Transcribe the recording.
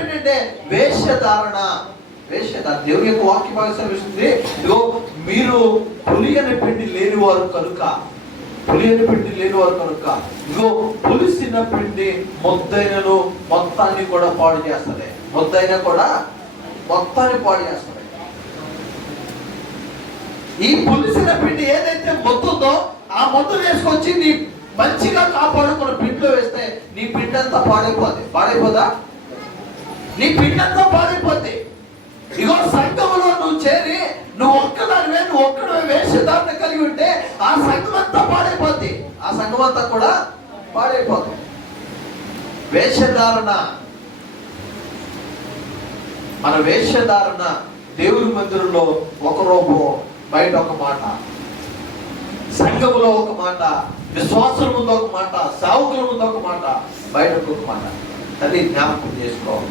ఏంటంటే వేషధారణ. దేవుని యొక్క వాక్య భాగం సెలవిస్తుంది, ఇదిగో మీరు పులియని పిండి లేనివారు కనుక, ఇదిగో పులిసిన పిండి మొద్దైనను మొత్తాన్ని కూడా పాడు చేస్తుంది. ఈ పులిసిన పిండి ఏదైతే మొత్తుందో ఆ మొత్తం వేసుకొచ్చి నీ మంచిగా కాపాడుకున్న పిండిలో వేస్తే నీ పిండి అంతా పాడైపోదా? నీ పిండి అంతా పాడైపోద్ది. ఇగో సంఘములో నువ్వు చేరి నువ్వు ఒక్కడే వేషధారణ కలిగి ఉంటే ఆ సంఘం అంతా పాడైపోద్ది. ఆ సంఘం అంతా కూడా పాడైపోతుంది. వేషధారణ, మన వేషధారణ దేవుని మందిరంలో ఒక రూపం, బయట ఒక మాట, సంఘములో ఒక మాట, విశ్వాసుల ముందు ఒక మాట, సేవకుల ముందు ఒక మాట, బయట ఒక మాట. అది జ్ఞాపకం చేసుకోవాలి.